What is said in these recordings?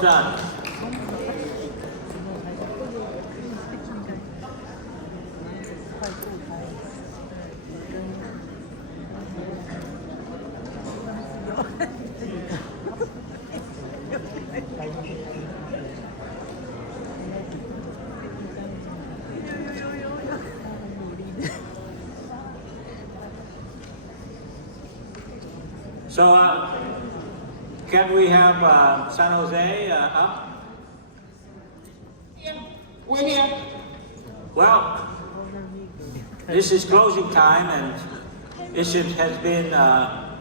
Done. So, can we have San Jose up? We're here. Well, this is closing time, and it has been a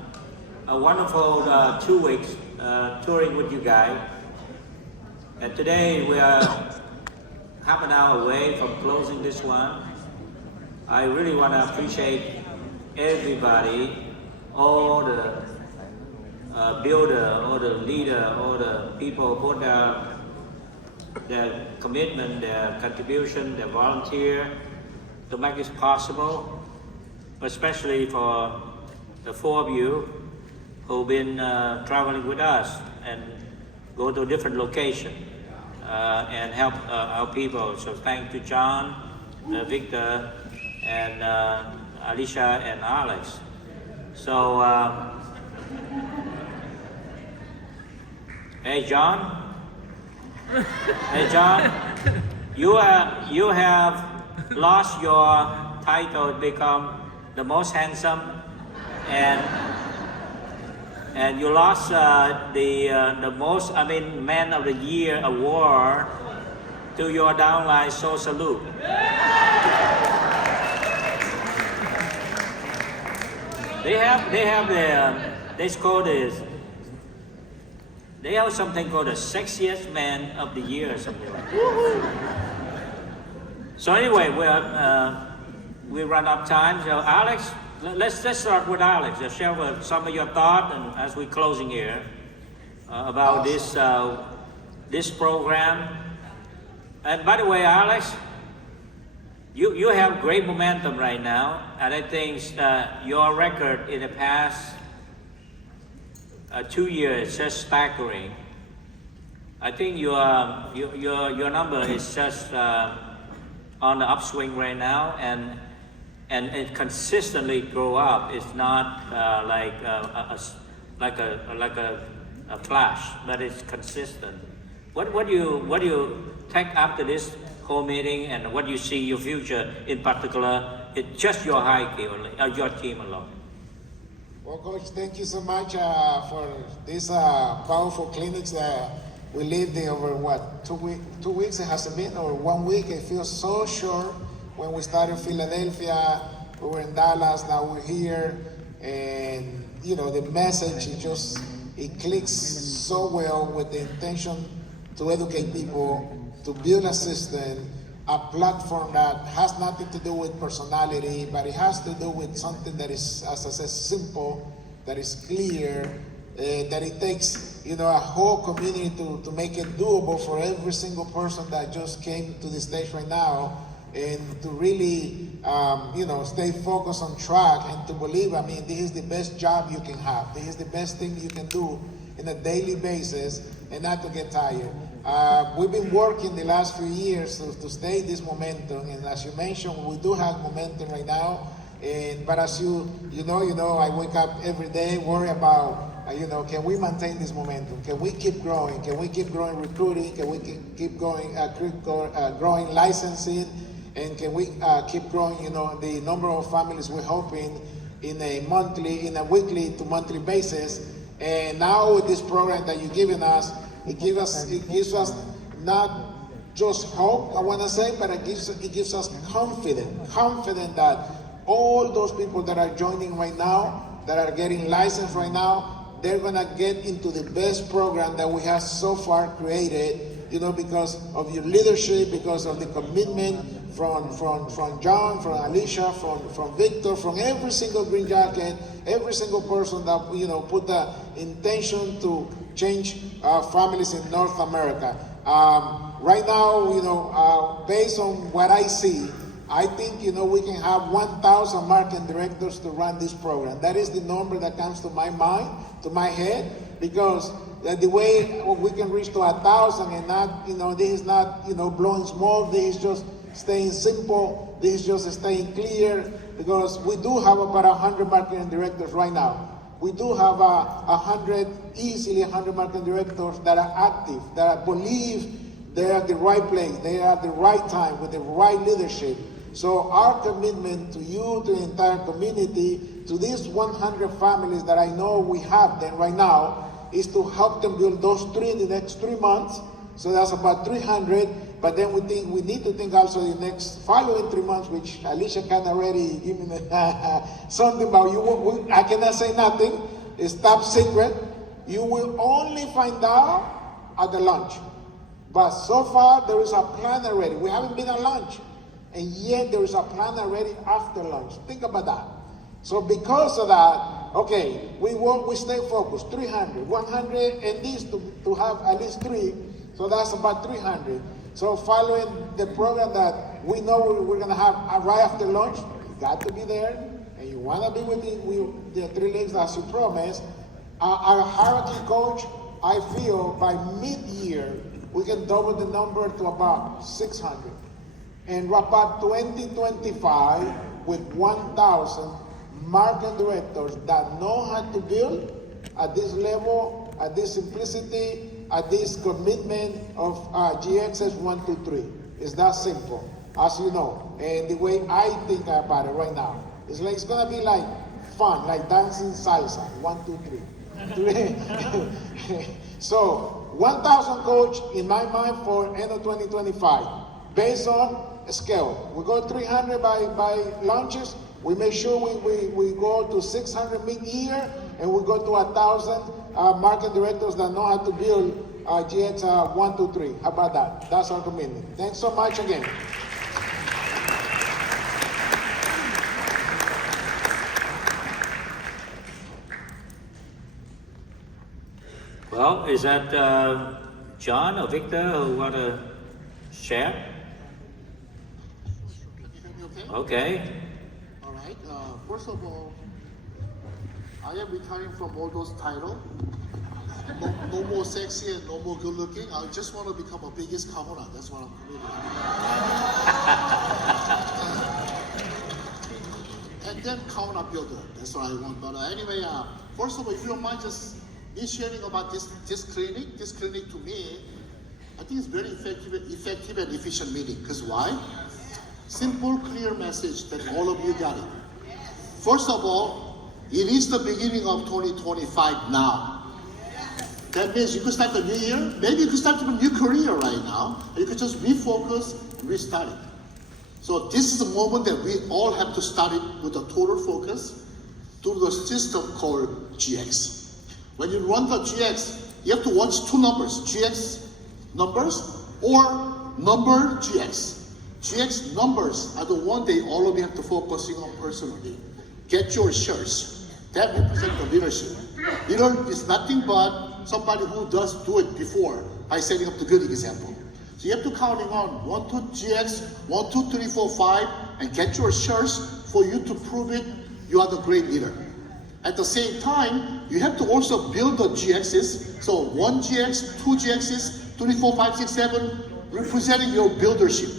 wonderful 2 weeks touring with you guys. And today we are half an hour away from closing this one. I really want to appreciate everybody, all the builder, all the leader, all the people who put their commitment, their contribution, their volunteer to make this possible, especially for the 4 of you who've been traveling with us and go to a different location and help our people. So thank to John, Victor, and Alicia and Alex. So, hey John. Hey John, you have lost your title to become the most handsome, and you lost the most, Man of the Year award to your downline. So salute. They have something called the sexiest man of the year or something like that. So anyway, we run out of time. So Alex, let's start with Alex. Share with some of your thoughts, and as we're closing here, about this program. And by the way, Alex, you have great momentum right now, and I think your record in the past 2 years is just staggering. I think your number is just on the upswing right now, and it consistently grow up. It's not like a flash, but it's consistent. What do you take after this whole meeting, and what do you see your future in particular? It's just your hierarchy only, your team alone. Well, Coach, thank you so much for this powerful clinics that we lived there over, 2 weeks it has been, or 1 week. It feels so short. When we started in Philadelphia, we were in Dallas, now we're here. And, the message, it clicks so well with the intention to educate people, to build a system, a platform that has nothing to do with personality, but it has to do with something that is, as I said, simple, that is clear, that it takes, a whole community to make it doable for every single person that just came to the stage right now, and to really, stay focused on track and to believe, this is the best job you can have. This is the best thing you can do on a daily basis and not to get tired. We've been working the last few years to stay this momentum, and as you mentioned, we do have momentum right now. But as you know, I wake up every day worry about, can we maintain this momentum? Can we keep growing? Can we keep growing recruiting? Can we keep growing licensing? And can we keep growing, the number of families we're helping in a weekly to monthly basis? And now with this program that you're giving us, it gives us not just hope, I want to say, but it gives us confident that all those people that are joining right now, that are getting licensed right now, they're gonna get into the best program that we have so far created, because of your leadership, because of the commitment from John, from Alicia, from Victor, from every single Green Jacket, every single person that put the intention to change families in North America. Right now, based on what I see, I think we can have 1,000 marketing directors to run this program. That is the number that comes to my mind, to my head, because that the way we can reach to 1,000 and not, this is not, blowing smoke, this is just staying simple, this is just staying clear, because we do have about 100 marketing directors right now. We do have easily 100 marketing directors that are active, that believe they are at the right place, they are at the right time with the right leadership. So our commitment to you, to the entire community, to these 100 families that I know we have them right now, is to help them build those three in the next 3 months. So that's about 300. But then we need to think also the next following 3 months, which Alicia can already give me something about you. I cannot say nothing. It's top secret. You will only find out at the launch. But so far, there is a plan already. We haven't been at lunch. And yet there is a plan already after lunch. Think about that. So because of that, okay, we stay focused. 300, 100, and these to have at least 3. So that's about 300. So following the program that we know we're going to have right after lunch, you got to be there. And you want to be with the 3 legs as you promised. Our hierarchy coach, I feel by mid-year, we can double the number to about 600. And wrap up 2025 with 1,000 marketing directors that know how to build at this level, at this simplicity, at this commitment of GXS 1, 2, 3. It's that simple, as you know. And the way I think about it right now, it's gonna be like fun, like dancing salsa. 1, 2, 3. So 1,000 coach in my mind for end of 2025, based on a scale. We go 300 by launches. We make sure we go to 600 mid-year, and we go to 1,000 market directors that know how to build GX 1, 2, 3. How about that? That's our commitment. Thanks so much again. Well, is that John or Victor who want to share? Can you hear me okay? Okay. All right. First of all, I am retiring from all those titles. No more sexy and no more good looking. I just want to become a biggest kahuna. That's what I'm committed to. And then kahuna builder. That's what I want. But anyway, first of all, if you don't mind just me sharing about this clinic. This clinic to me, I think it's very effective and efficient meeting. Because why? Simple, clear message that all of you got it. First of all, it is the beginning of 2025 now. That means you could start the new year. Maybe you could start a new career right now. And you could just refocus, restart it. So this is the moment that we all have to start it with a total focus through the system called GX. When you run the GX, you have to watch 2 numbers, GX numbers or number GX. GX numbers are the one that all of you have to focusing on personally. Get your shirts. That represents the leadership. Leader is nothing but somebody who does do it before by setting up the good example. So you have to counting on 1, 2 GX, 1, 2, 3, 4, 5, and get your shirts for you to prove it you are the great leader. At the same time, you have to also build the GXs. So 1 GX, 2 GXs, 3, 4, 5, 6, 7, representing your buildership.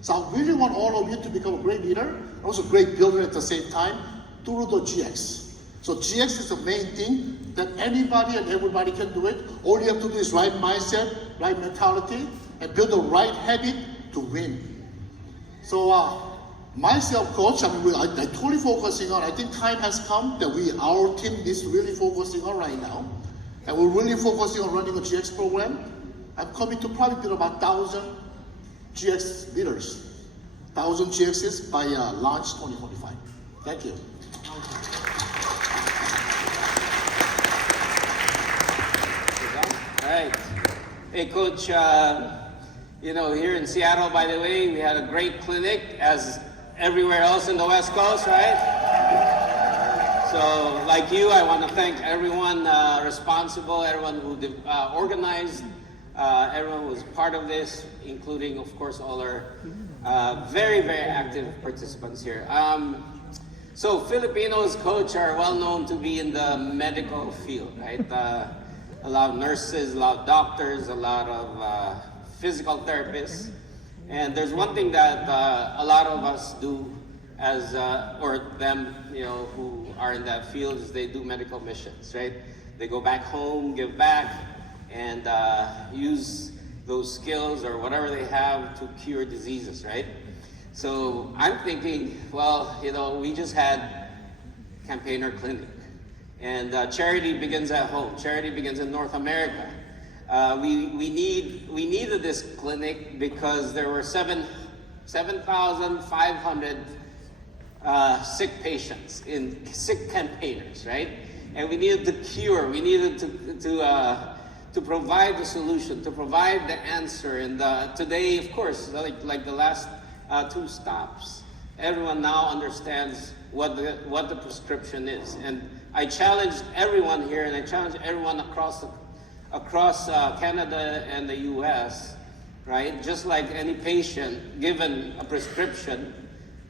So I really want all of you to become a great leader, and also a great builder at the same time through the GX. So GX is the main thing that anybody and everybody can do it. All you have to do is right mindset, right mentality, and build the right habit to win. So myself, coach, I totally focusing on, I think time has come that our team is really focusing on right now. And we're really focusing on running a GX program. I'm coming to probably build about 1,000 GX leaders, 1,000 GXs by launch 2025. Thank you. All right. Hey, Coach, here in Seattle, by the way, we had a great clinic, as everywhere else in the West Coast, right? So, like you, I want to thank everyone responsible, everyone who organized, everyone who was part of this, including, of course, all our very, very active participants here. So Filipinos, Coach, are well known to be in the medical field, right? a lot of nurses, a lot of doctors, a lot of physical therapists. And there's one thing that a lot of us do as, or them, who are in that field, is they do medical missions, right? They go back home, give back, and use those skills or whatever they have to cure diseases, right? So I'm thinking, well, we just had Campaigner Clinic, and charity begins at home. Charity begins in North America. We needed this clinic because there were 7,500 sick patients sick campaigners, right? And we needed to cure. We needed to provide the solution, to provide the answer. And today, of course, like the last 2 stops, everyone now understands what the prescription is. And I challenged everyone here, and I challenge everyone across Canada and the U.S., right? Just like any patient given a prescription,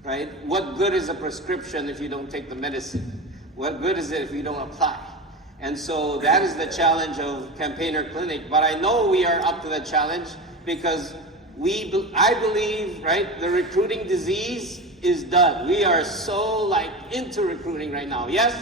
right? What good is a prescription if you don't take the medicine? What good is it if you don't apply? And so that is the challenge of Campaigner Clinic. But I know we are up to the challenge because I believe, right, the recruiting disease is done. We are so into recruiting right now. Yes?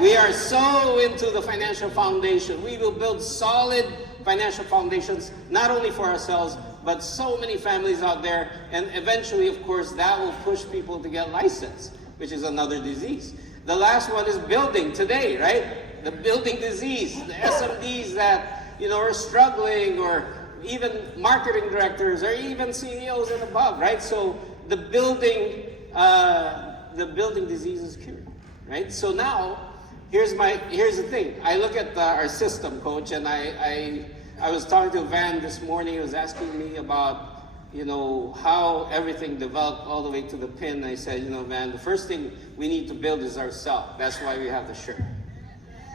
We are so into the financial foundation. We will build solid financial foundations, not only for ourselves, but so many families out there. And eventually, of course, that will push people to get licensed, which is another disease. The last one is building today, right? The building disease, the SMDs that, are struggling, or even marketing directors, or even CEOs and above, right? So the building disease is cured, right? So now, here's the thing. I look at our system, Coach, and I was talking to Van this morning. He was asking me about, how everything developed all the way to the pin. I said, Van, the first thing we need to build is ourselves. That's why we have the shirt.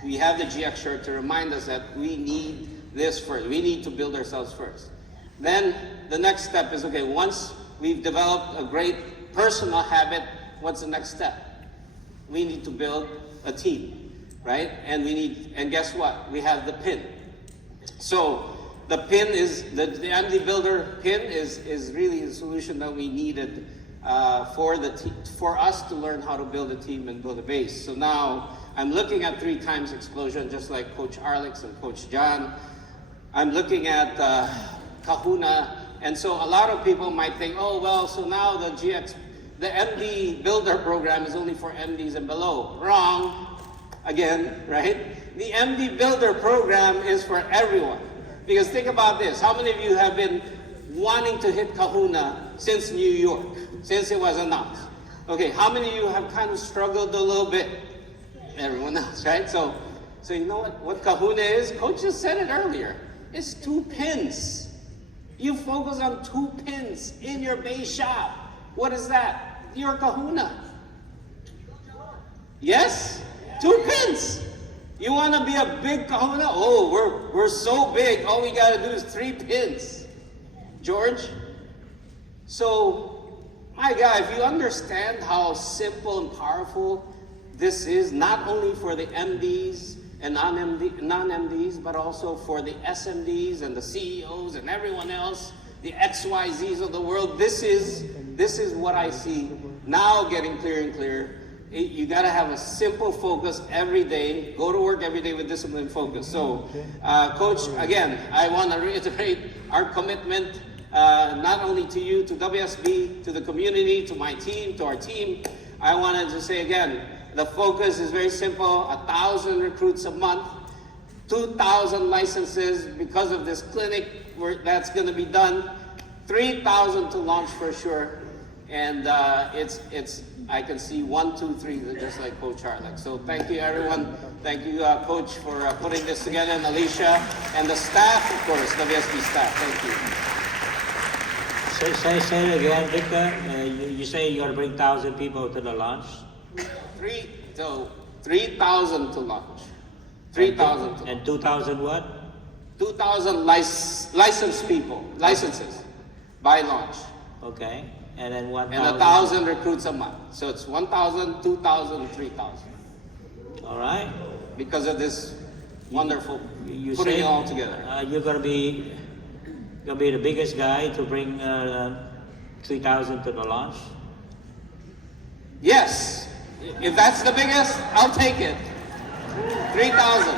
We have the GX shirt to remind us that we need this first. We need to build ourselves first. Then the next step is, okay, once we've developed a great personal habit, what's the next step? We need to build a team, right? And guess what? We have the pin. So the pin is, the MD Builder pin is really the solution that we needed for us to learn how to build a team and build a base. So now I'm looking at 3 times explosion, just like Coach Alex and Coach John. I'm looking at Kahuna. And so a lot of people might think, oh, well, so now the MD Builder program is only for MDs and below. Wrong. Again, right? The MD Builder program is for everyone. Because think about this. How many of you have been wanting to hit Kahuna since New York, since it was announced? Okay, how many of you have kind of struggled a little bit? Everyone else, right? So you know what Kahuna is? Coach just said it earlier. It's 2 pins. You focus on 2 pins in your base shop. What is that? Your Kahuna. Yes? 2 pins. You want to be a big Kahuna? Oh, we're so big. All we got to do is 3 pins. George? So, my God, if you understand how simple and powerful this is, not only for the MDs and non-MDs, but also for the SMDs and the CEOs and everyone else, the XYZs of the world, this is what I see now getting clearer and clearer. You got to have a simple focus every day. Go to work every day with discipline and focus. So, Coach, again, I want to reiterate our commitment, not only to you, to WSB, to the community, to my team, to our team. I wanted to say again, the focus is very simple: 1,000 recruits a month, 2,000 licenses because of this clinic that's going to be done, 3,000 to launch for sure. And I can see 1, 2, 3, just like Coach Alex. So thank you, everyone. Thank you, Coach, for putting this together, and Alicia, and the staff, of course, WSB staff. Thank you. Say it again, Victor. You say you're going to bring 1,000 people to the launch? 3,000 to launch. 3,000 to And 2,000 what? 2,000 licensed people, licenses by launch. Okay. And then 1,000. And 1,000 recruits a month. So it's 1,000, 2,000, 3,000. All right. Because of this wonderful You putting say, it all together. You're gonna be the biggest guy to bring 3,000 to the launch. Yes, if that's the biggest, I'll take it. 3,000.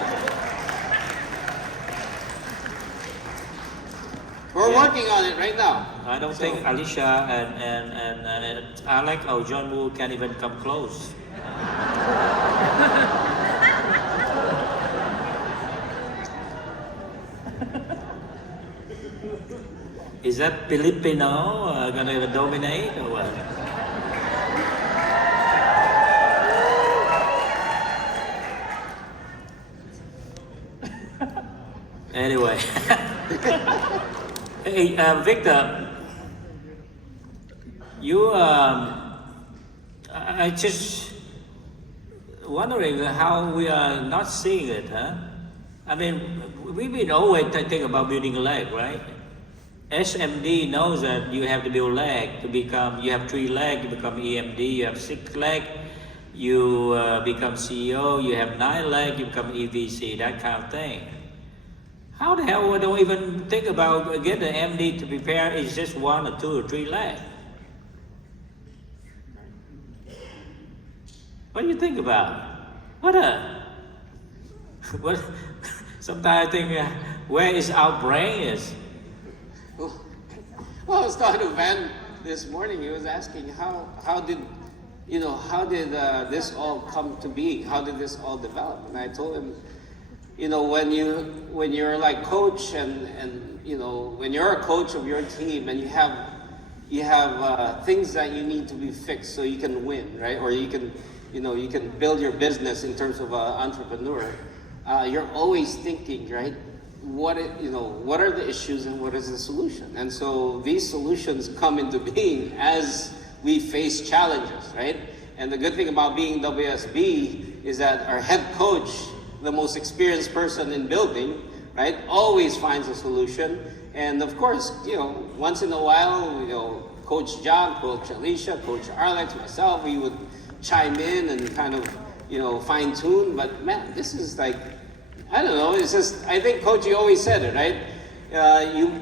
We're working on it right now. I don't think Alicia and Alec or John Woo can even come close. Is that Filipino gonna dominate or what? Anyway, hey Victor, you I just wondering how we are not seeing it, huh? I mean, we've been always thinking about building a leg, right? SMD knows that you have to build leg to become, you have 3 legs, you become EMD, you have 6 legs, you become CEO, you have 9 legs, you become EVC, that kind of thing. How the hell we don't even think about get the MD to prepare is just 1 or 2 or 3 legs? What do you think about? What? Sometimes I think, where is our brain is? Well, I was talking to Van this morning. He was asking how did this all come to be? How did this all develop? And I told him, when you're like coach and when you're a coach of your team and you have things that you need to be fixed so you can win, right? Or you can build your business in terms of an entrepreneur. You're always thinking, right? What are the issues and what is the solution? And so these solutions come into being as we face challenges, right? And the good thing about being WSB is that our head coach, the most experienced person in building, right, always finds a solution. And of course, once in a while, Coach John, Coach Alicia, Coach Alex, myself, we would chime in and kind of, fine tune. But man, this is like, I don't know, it's just, I think Coach, you always said it, right?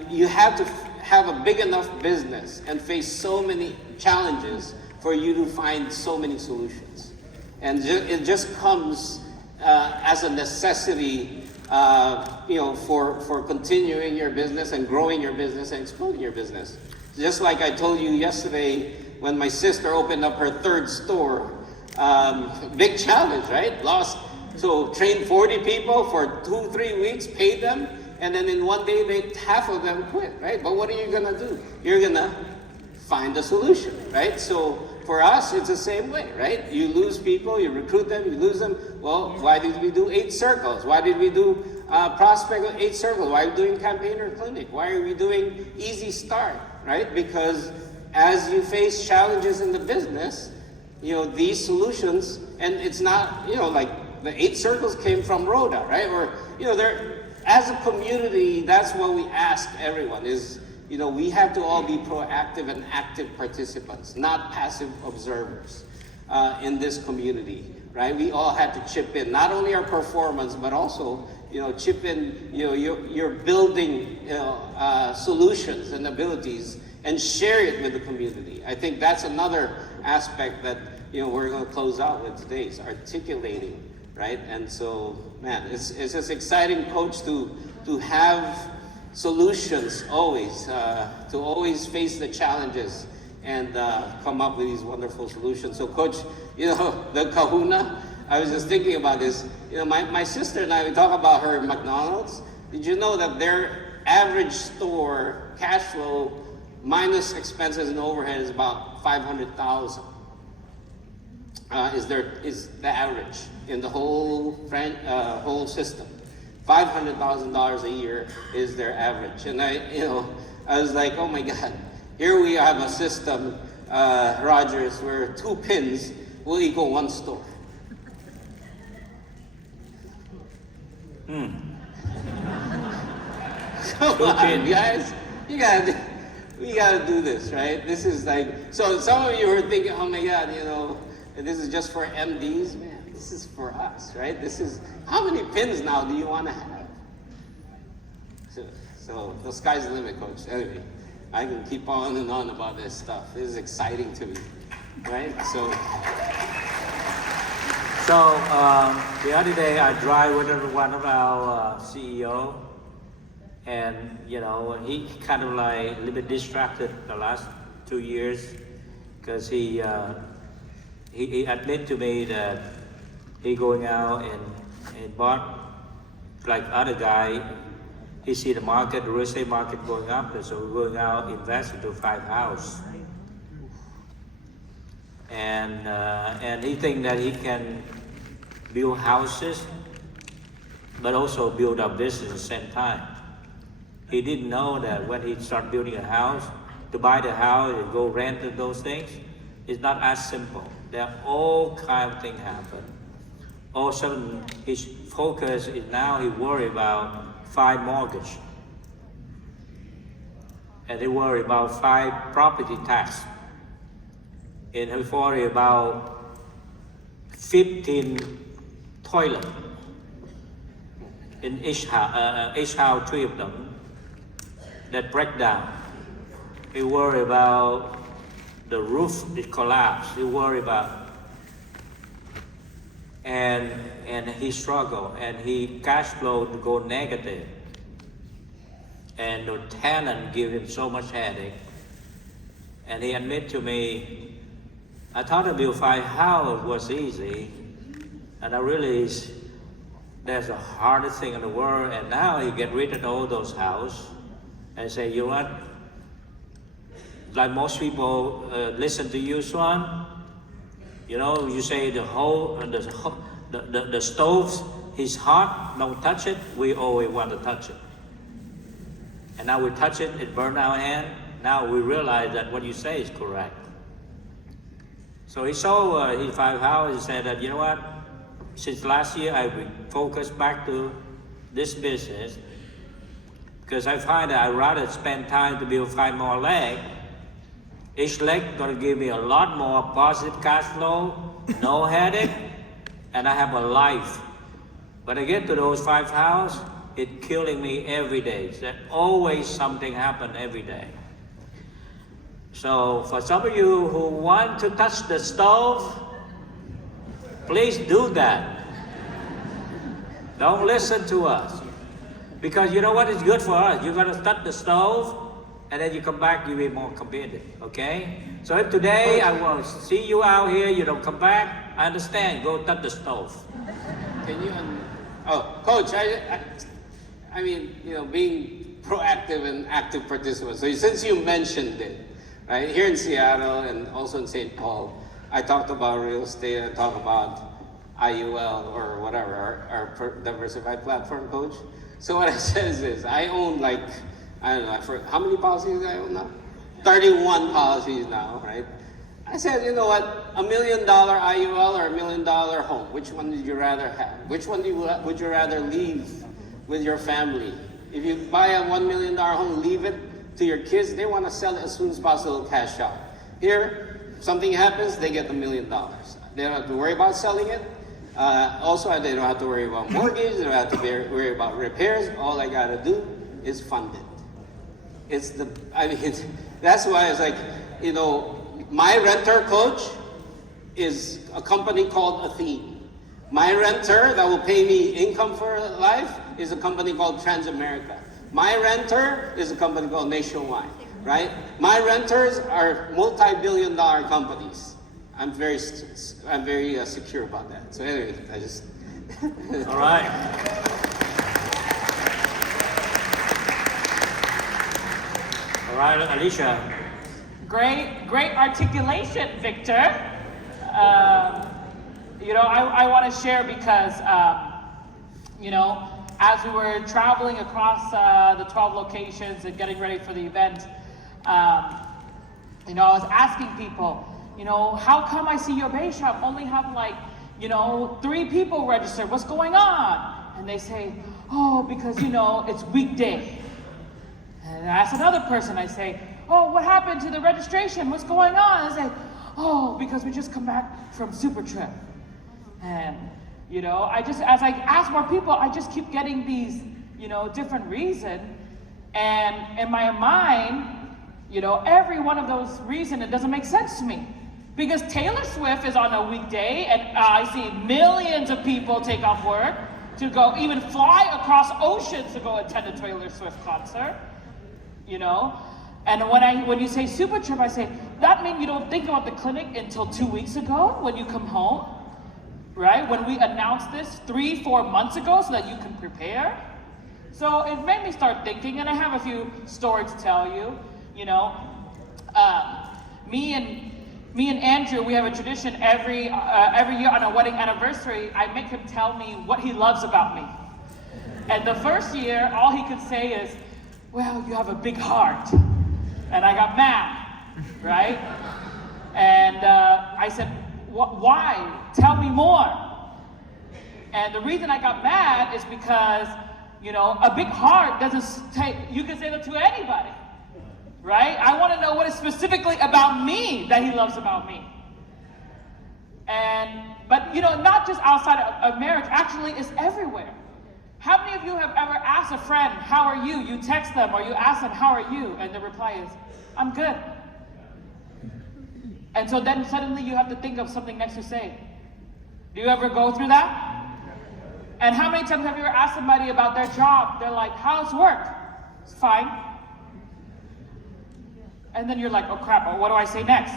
You have to have a big enough business and face so many challenges for you to find so many solutions. And it just comes as a necessity, for continuing your business and growing your business and exploding your business. Just like I told you yesterday when my sister opened up her 3rd store, big challenge, right? Trained 40 people for 2-3 weeks, paid them, and then in one day, half of them quit, right? But what are you gonna do? You're gonna find a solution, right? So for us, it's the same way, right? You lose people, you recruit them, you lose them. Well, why did we do 8 circles? Why did we do prospect 8 circles? Why are we doing campaigner clinic? Why are we doing easy start, right? Because as you face challenges in the business, these solutions, and it's not, like the 8 circles came from Rhoda, right? Or, as a community, that's what we ask everyone is, we have to all be proactive and active participants, not passive observers in this community, right? We all have to chip in, not only our performance, but also, chip in, you're building, solutions and abilities and share it with the community. I think that's another aspect that, we're going to close out with today is articulating, right? And so, man, it's just exciting, Coach, to have solutions always, to always face the challenges and come up with these wonderful solutions. So Coach, the kahuna, I was just thinking about this. My sister and I, we talk about her McDonald's. Did you know that their average store cash flow minus expenses and overhead is about $500,000? Is the average in the whole system. $500,000 a year is their average. And I was like, oh my God, here we have a system, Rogers, where 2 pins will equal 1 store. Come on, guys, we gotta do this, right? This is like, so some of you are thinking, oh my God, this is just for MDs, man. This is for us, right? This is, how many pins now do you want to have? So the sky's the limit, Coach. Anyway, I can keep on and on about this stuff. This is exciting to me, right? So the other day I drive with one of our CEO, and he kind of like a little bit distracted the last 2 years because he admitted to me that he going out and bought like other guy. He see the market, the real estate market going up, and so we're going out invest into 5 houses. And he think that he can build houses, but also build a business at the same time. He didn't know that when he start building a house, to buy the house and go rent those things, it's not as simple. There are all kind of things happen. All of a sudden, his focus is now he worry about 5 mortgage. And he worry about 5 property tax. And he worry about 15 toilet in each house, 3 of them, that break down. He worry about the roof that collapse. He worry about, and he struggle, and he cash flow to go negative. And the tenant give him so much headache. And he admit to me, I thought to build 5 houses was easy, and I realized there's the hardest thing in the world. And now he get rid of all those houses and say, you know what? Like most people listen to you, Swan. You say the stove is hot, don't touch it. We always want to touch it. And now we touch it, it burned our hand. Now we realize that what you say is correct. So he saw his 5 houses and said that, you know what? Since last year, I focused back to this business because I find that I'd rather spend time to build 5 more legs. Each leg gonna give me a lot more positive cash flow, no headache, and I have a life. But I get to those 5 houses, it's killing me every day. There's always something happen every day. So for some of you who want to touch the stove, please do that. Don't listen to us. Because you know what is good for us? You're gonna touch the stove, and then you come back, you'll be more committed, okay? So if today I will see you out here, you don't come back, I understand, go touch the stove. can you, Coach, I mean, being proactive and active participant. So since you mentioned it, right, here in Seattle and also in St. Paul, I talked about real estate, I talked about IUL or whatever, our diversified platform, Coach. So what I said is this, I own I don't know, how many policies do I own now? 31 policies now, right? I said, you know what, $1 million IUL or $1 million home, which one would you rather have? Which one would you rather leave with your family? If you buy a $1 million home, leave it to your kids, they want to sell it as soon as possible, cash out. Here, something happens, they get $1 million. They don't have to worry about selling it. Also, they don't have to worry about mortgage, they don't have to worry about repairs. All I gotta do is fund it. That's why it's like, my renter, Coach, is a company called Athene. My renter that will pay me income for life is a company called Transamerica. My renter is a company called Nationwide, right? My renters are multi-billion-dollar companies. I'm very secure about that. So anyway, I just... All right. All right, Alicia. Great articulation, Victor. I want to share because, as we were traveling across the 12 locations and getting ready for the event, I was asking people, how come I see your base shop only have 3 people registered? What's going on? And they say, oh, because, it's weekday. And I ask another person, I say, oh, what happened to the registration? What's going on? And I say, oh, because we just come back from Super Trip. And, you know, as I ask more people, I just keep getting these, you know, different reasons. And in my mind, you know, every one of those reasons, it doesn't make sense to me. Because Taylor Swift is on a weekday, and I see millions of people take off work to go even fly across oceans to go attend a Taylor Swift concert, you know? And when you say super trip, I say, that means you don't think about the clinic until 2 weeks ago when you come home, right? When we announced this 3-4 months ago so that you can prepare. So it made me start thinking, and I have a few stories to tell you, you know. Me and Andrew, we have a tradition every year on a wedding anniversary, I make him tell me what he loves about me. And the first year, all he could say is, well, you have a big heart. And I got mad, right? And I said, why? Tell me more. And the reason I got mad is because, you know, a big heart doesn't take, you can say that to anybody, right? I want to know what is specifically about me that he loves about me. But, you know, not just outside of marriage, actually it's everywhere. How many of you have ever asked a friend, how are you? You text them or you ask them, how are you? And the reply is, I'm good. And so then suddenly you have to think of something next to say. Do you ever go through that? And how many times have you ever asked somebody about their job? They're like, how's work? It's fine. And then you're like, oh crap, well, what do I say next?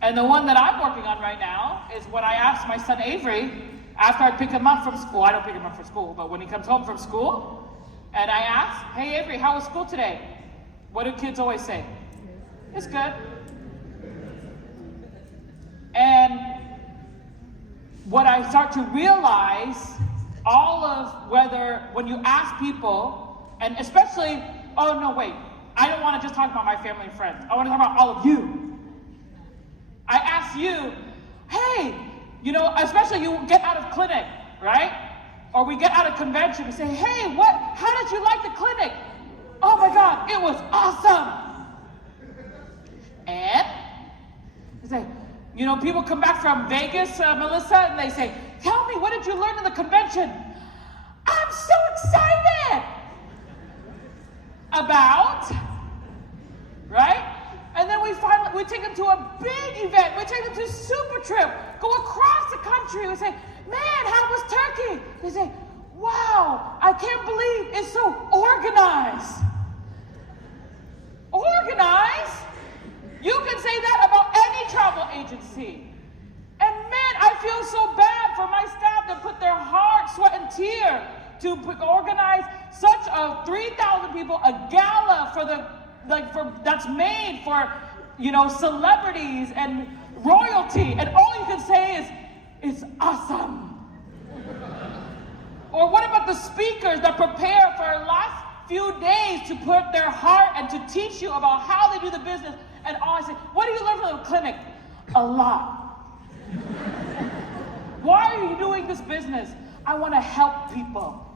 And the one that I'm working on right now is when I asked my son Avery, after I pick him up from school, I don't pick him up from school, but when he comes home from school, and I ask, hey Avery, how was school today? What do kids always say? It's good. And what I start to realize, all of when you ask people, and especially, oh no, wait, I don't want to just talk about my family and friends. I want to talk about all of you. I ask you, hey, you know, especially you get out of clinic, right? Or we get out of convention, we say, hey, how did you like the clinic? Oh my God, it was awesome. And they say, you know, people come back from Vegas, Melissa, and they say, tell me, what did you learn in the convention? I'm so excited about, right? And then we take them to a big event. We take them to a super trip, go across the country. We say, man, how was Turkey? They say, wow, I can't believe it's so organized. Organized? You can say that about any travel agency. And man, I feel so bad for my staff that put their heart, sweat, and tear to organize such a 3,000 people, a gala that's made for, you know, celebrities and royalty, and all you can say is, it's awesome. Or what about the speakers that prepare for the last few days to put their heart and to teach you about how they do the business? And all I say, what do you learn from the clinic? A lot. Why are you doing this business? I want to help people.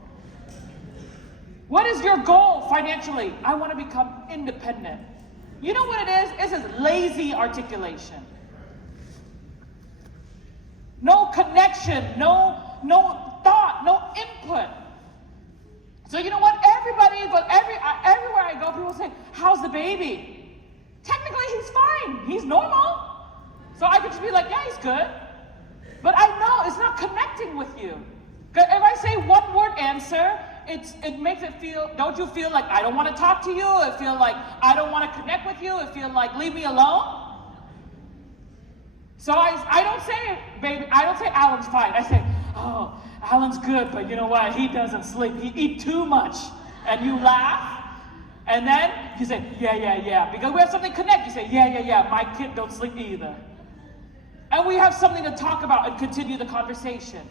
What is your goal financially? I want to become independent. You know what it is? This is lazy articulation. No connection, no thought, no input. So you know what? Everywhere I go, people say, how's the baby? Technically, he's fine. He's normal. So I could just be like, yeah, he's good. But I know it's not connecting with you. If I say one word answer, it makes it feel, don't you feel like I don't want to talk to you? It feel like I don't want to connect with you? It feel like leave me alone? So I don't say, baby, I don't say Alan's fine. I say, oh, Alan's good, but you know what? He doesn't sleep. He eats too much. And you laugh. And then you say, yeah. Because we have something to connect. You say, yeah. My kid don't sleep either. And we have something to talk about and continue the conversation.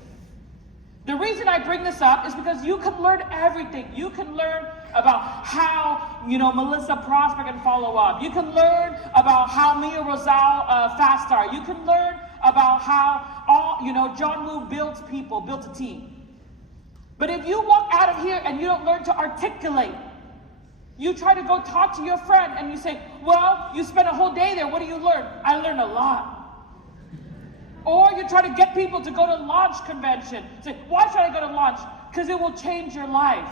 The reason I bring this up is because you can learn everything. You can learn about how, you know, Melissa prospect and follow up. You can learn about how Mia Rosal fast start. You can learn about how John Woo builds people, builds a team. But if you walk out of here and you don't learn to articulate, you try to go talk to your friend and you say, well, you spent a whole day there. What do you learn? I learned a lot. Or you try to get people to go to launch convention. Say, why should I go to launch? Because it will change your life.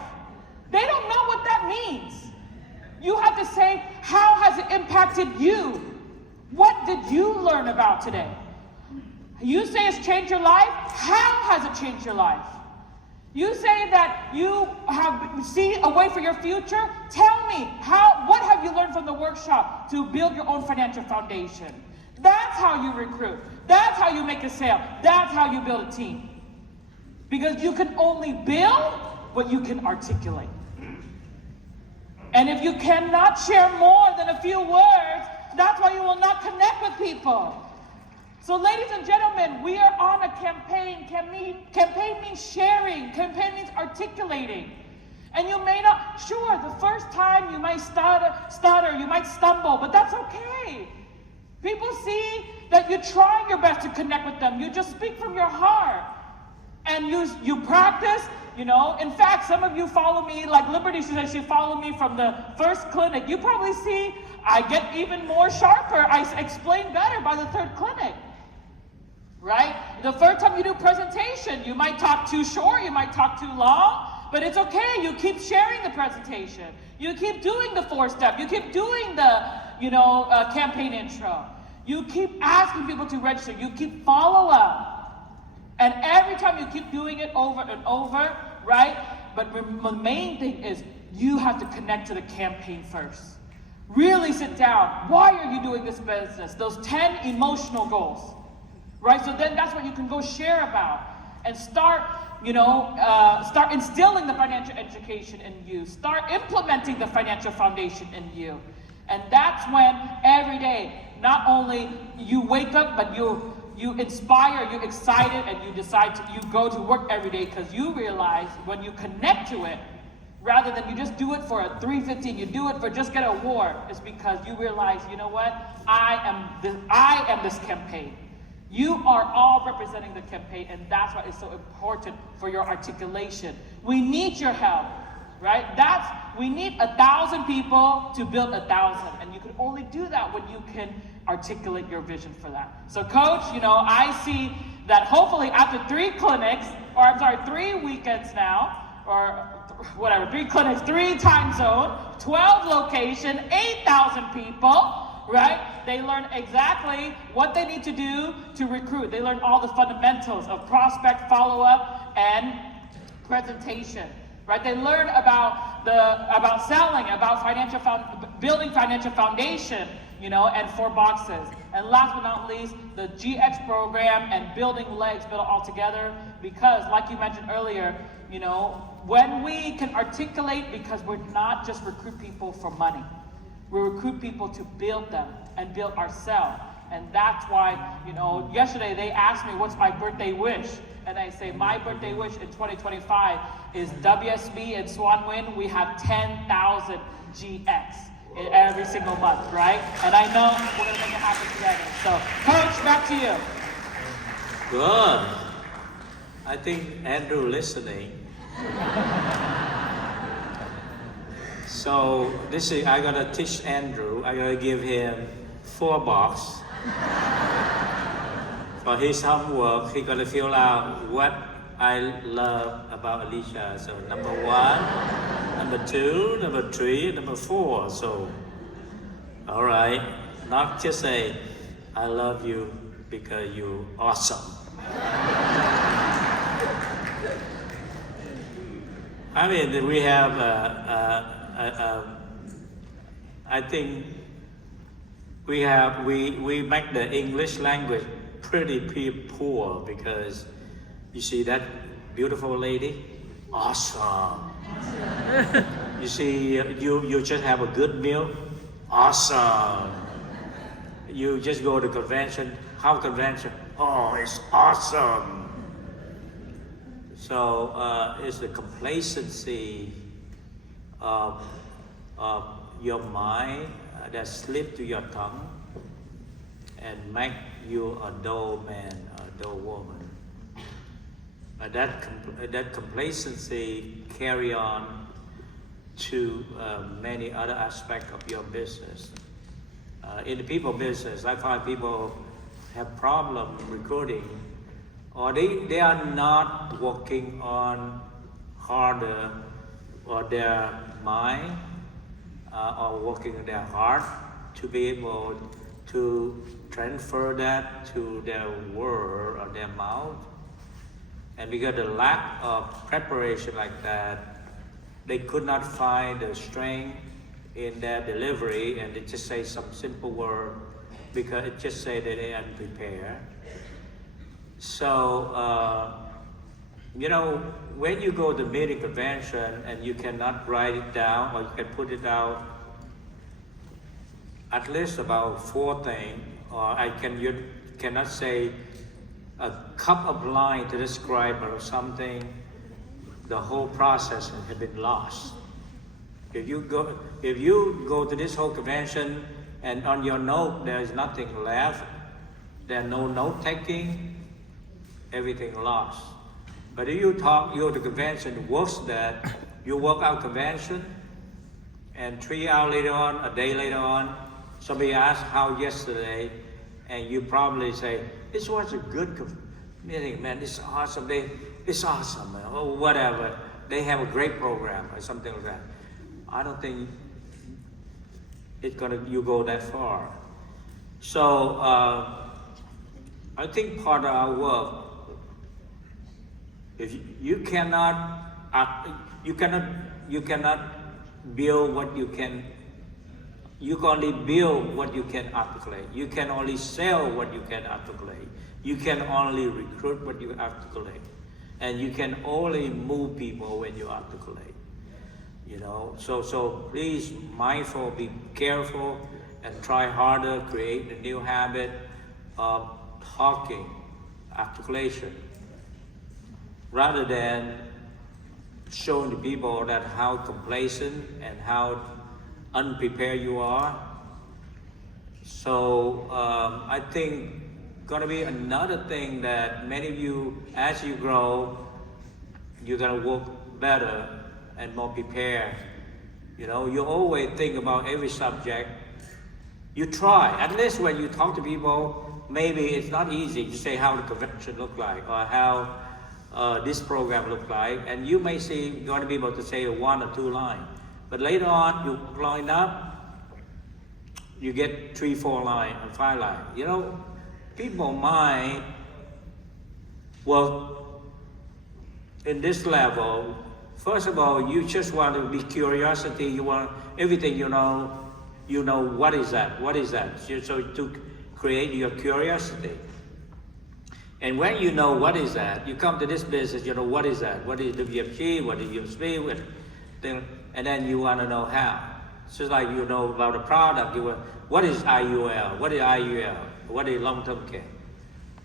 They don't know what that means. You have to say, how has it impacted you? What did you learn about today? You say it's changed your life. How has it changed your life? You say that you have see a way for your future. Tell me, what have you learned from the workshop to build your own financial foundation? That's how you recruit. That's how you make a sale. That's how you build a team. Because you can only build what you can articulate. And if you cannot share more than a few words, that's why you will not connect with people. So ladies and gentlemen, we are on a campaign. Campaign means sharing. Campaign means articulating. And you may not, sure, the first time you might stutter, you might stumble, but that's okay. People see that you're trying your best to connect with them. You just speak from your heart. And you practice, you know. In fact, some of you follow me, like Liberty says she followed me from the first clinic. You probably see I get even more sharper. I explain better by the third clinic. Right? The first time you do presentation, you might talk too short, you might talk too long, but it's okay. You keep sharing the presentation. You keep doing the 4-step. You keep doing the, campaign intro. You keep asking people to register. You keep follow up. And every time you keep doing it over and over, right? But the main thing is you have to connect to the campaign first. Really sit down. Why are you doing this business? Those 10 emotional goals, right? So then that's what you can go share about and start instilling the financial education in you. Start implementing the financial foundation in you. And that's when every day, not only you wake up, but you inspire, you're excited, and you decide you go to work every day because you realize when you connect to it, rather than you just do it for a 315, you do it for just get an award, it's because you realize, you know what, I am this campaign. You are all representing the campaign, and that's why it's so important for your articulation. We need your help, right? We need 1,000 people to build 1,000, and you can only do that when you can articulate your vision for that. So Coach, I see that hopefully after 3 weekends now, or whatever, 3 clinics, 3 time zone, 12 location, 8,000 people, right? They learn exactly what they need to do to recruit. They learn all the fundamentals of prospect, follow-up, and presentation, right? They learn about selling, about building financial foundation, and 4 boxes. And last but not least, the GX program and building legs built all together, because like you mentioned earlier, when we can articulate, because we're not just recruit people for money. We recruit people to build them and build ourselves. And that's why, yesterday they asked me, what's my birthday wish? And I say, my birthday wish in 2025 is WSB and Swan Wind, we have 10,000 GX in every single month, right? And I know we're gonna make it happen together. So, Coach, back to you. Good. I think Andrew listening. So I gotta teach Andrew. I gotta give him 4 boxes for his homework. He gotta fill out what I love about Alicia. So number 1, number 2, number 3, number 4. So, all right, not just say I love you because you're awesome. I mean, we have. I think we make the English language pretty poor, because you see that beautiful lady, awesome. You see, you just have a good meal, awesome. You just go to convention, how convention? Oh, it's awesome. So it's the complacency of your mind that slip to your tongue and make you a dull man, a dull woman. That complacency carry on to many other aspects of your business. In the people business, I find people have problem recruiting, or they are not working on harder or their mind or working on their heart to be able to transfer that to their word or their mouth. And because the lack of preparation like that, they could not find the strength in their delivery, and they just say some simple word because it just say that they are unprepared. So, when you go to meeting convention and you cannot write it down or you can put it out at least about 4 things, or you cannot say a couple of lines to describe or something, the whole process has been lost. If you go to this whole convention and on your note there is nothing left, there's no note taking, everything lost. But if you go to convention, works that you work out convention, and 3 hours later on, a day later on, somebody asks how yesterday, and you probably say, this was a good meeting, man, this is awesome, it's awesome, man, or whatever. They have a great program or something like that. I don't think you go that far. So I think part of our work, if you cannot build what you can. You can only build what you can articulate. You can only sell what you can articulate. You can only recruit what you articulate. And you can only move people when you articulate. So please mindful, be careful, and try harder, create a new habit of talking, articulation, rather than showing the people that how complacent and how unprepared you are. So I think gonna be another thing that many of you, as you grow, you're gonna work better and more prepared. You always think about every subject. You try, at least when you talk to people, maybe it's not easy to say how the convention look like or how this program look like, and you may say you're gonna be able to say 1 or 2 lines. But later on, you line up, you get 3, 4 lines and 5 lines. People mind, well, in this level, first of all, you just want to be curiosity. You want everything you know, what is that? What is that? So to create your curiosity. And when you know what is that, you come to this business, what is that? What is WFG? What is USP? And then you want to know how. It's just like you know about a product, what is IUL? What is IUL? What is long-term care?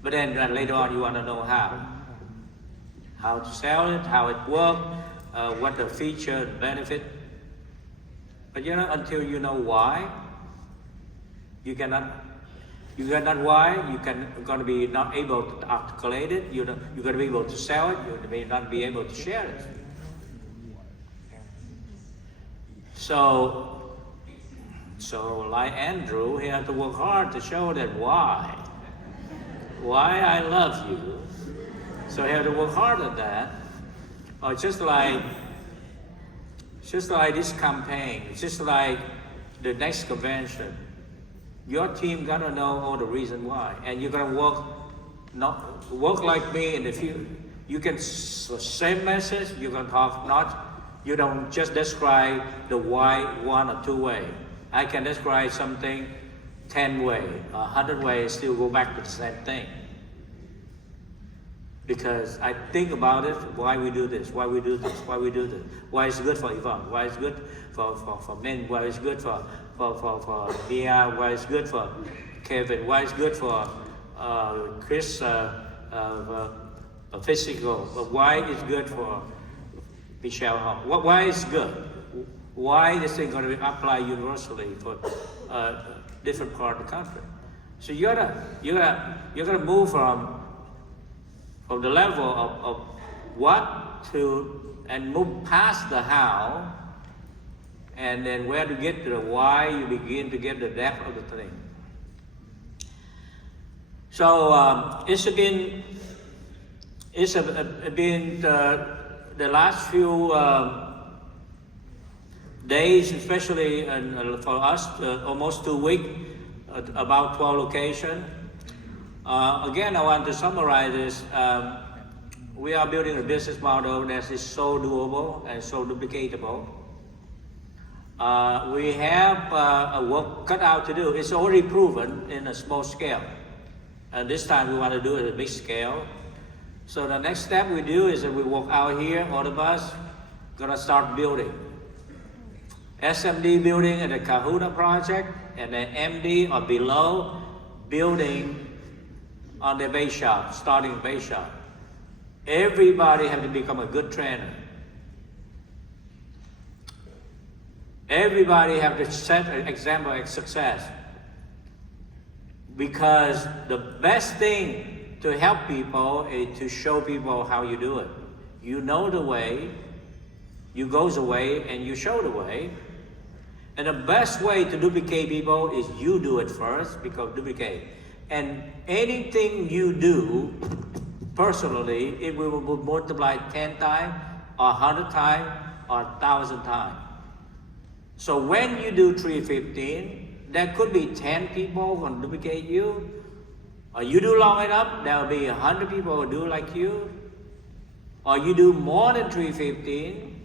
But then later on you want to know how. How to sell it, how it works, what the feature and benefit. But until you know why, you cannot why, you're going to be not able to articulate it, you're going to be able to sell it, you may not be able to share it. So like Andrew, he had to work hard to show that why I love you. So he had to work hard at that. Or just like this campaign, just like the next convention, your team gotta know all the reason why, and you're gonna work like me in the future. You can same message. You can talk you don't just describe the why 1 or 2 way. I can describe something 10 way, 100 ways, still go back to the same thing. Because I think about it, why we do this, why we do this, why we do this, why it's good for Yvonne, why it's good for men, why it's good for Mia, why it's good for Kevin, why it's good for Chris, physical, but why it's good for Michelle Hong. Why it's good? Why this thing going to be applied universally for different part of the country? So you're gonna move from the level of what to and move past the how, and then where to get to the why, you begin to get the depth of the thing. So it's been the last few days, especially for us, almost 2 weeks, about 12 locations. Again, I want to summarize this. We are building a business model that is so doable and so duplicatable. We have a work cut out to do. It's already proven in a small scale. And this time we want to do it at a big scale. So the next step we do is that we walk out here, all of us, gonna start building. SMD building at the Kahuna project, and then MD or below building on the base shop, starting base shop. Everybody have to become a good trainer. Everybody have to set an example of success. Because the best thing to help people is to show people how you do it. You know the way, you go the way, and you show the way. And the best way to duplicate people is you do it first, because duplicate. And anything you do personally, it will multiply 10 times, or 100 times, or 1,000 times. So when you do 315, there could be 10 people who duplicate you. Or you do long enough, there will be 100 people who do like you. Or you do more than 315,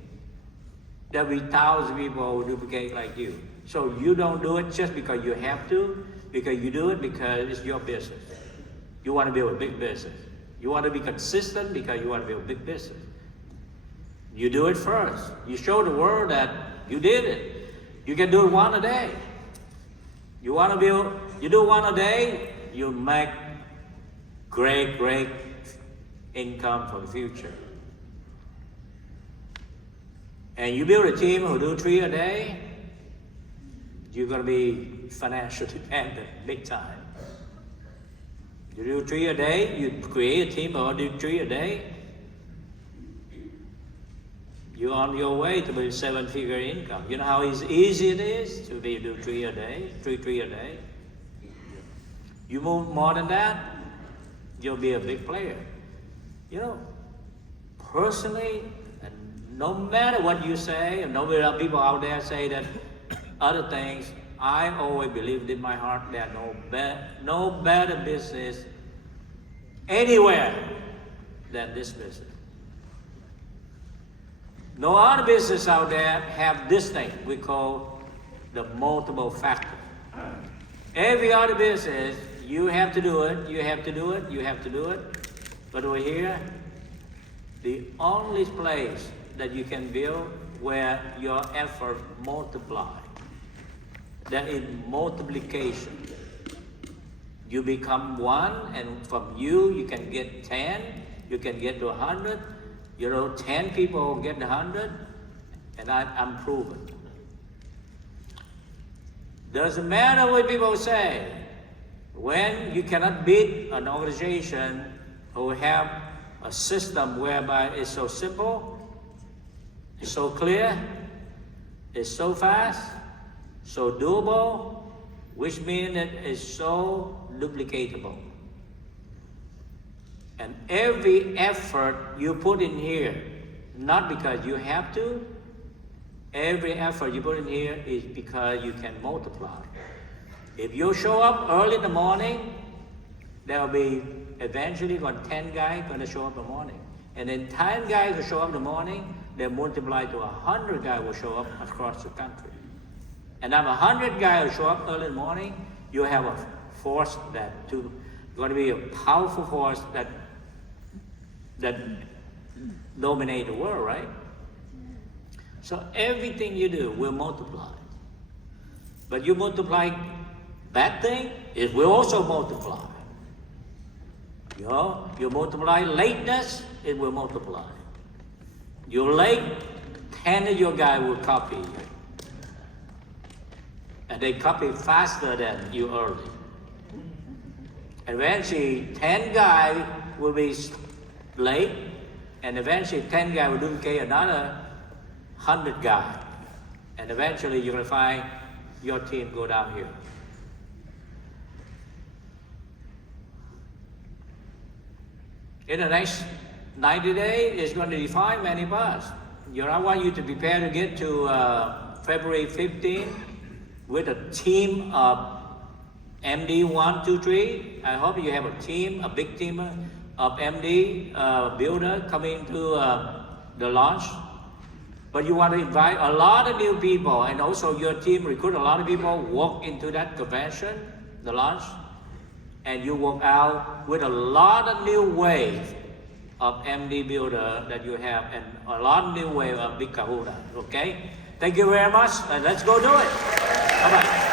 there will be 1,000 people who duplicate like you. So you don't do it just because you have to, because you do it because it's your business. You want to build a big business. You want to be consistent because you want to build a big business. You do it first. You show the world that you did it. You can do it one a day. You want to build, you do one a day, you make great income for the future. And you build a team who do 3 a day, you're going to be financially dependent big time. You do 3 a day, you create a team or do 3 a day, you're on your way to build 7-figure income. You know how easy it is to do 3 a day, 3 a day? You move more than that, you'll be a big player. You know, personally, and no matter what you say, and no matter people out there say that other things, I always believed in my heart there no better business anywhere than this business. No other business out there have this thing we call the multiple factor. Every other business, you have to do it, you have to do it, you have to do it. But over here, the only place that you can build where your effort multiply, that is multiplication. You become 1, and from you can get 10, you can get to 100. 10 people get 100, and I'm proven. Doesn't matter what people say. When you cannot beat an organization who have a system whereby it's so simple, it's so clear, it's so fast, so doable, which means that it's so duplicatable. And every effort you put in here, not because you have to, every effort you put in here is because you can multiply. If you show up early in the morning, there will be eventually 10 guys going to show up in the morning. And then 10 guys who show up in the morning, they multiply to 100 guys who show up across the country. And then 100 guys who show up early in the morning, you have a force going to be a powerful force that dominate the world, right? So everything you do will multiply. But you multiply bad thing, it will also multiply. You multiply lateness, it will multiply. You're late, 10 of your guys will copy you. And they copy faster than you early. Eventually, 10 guys will be late, and eventually 10 guys will duplicate another 100 guys. And eventually you're going to find your team go down here. In the next 90 days, it's going to define many of us. I want you to prepare to get to February 15 with a team of MD 1, 2, 3. I hope you have a team, a big team of MD builder coming to the launch. But you want to invite a lot of new people, and also your team recruit a lot of people, walk into that convention, the launch, and you walk out with a lot of new waves of MD builder that you have, and a lot of new wave of Big Kahuna. Okay? Thank you very much, and let's go do it. Bye-bye.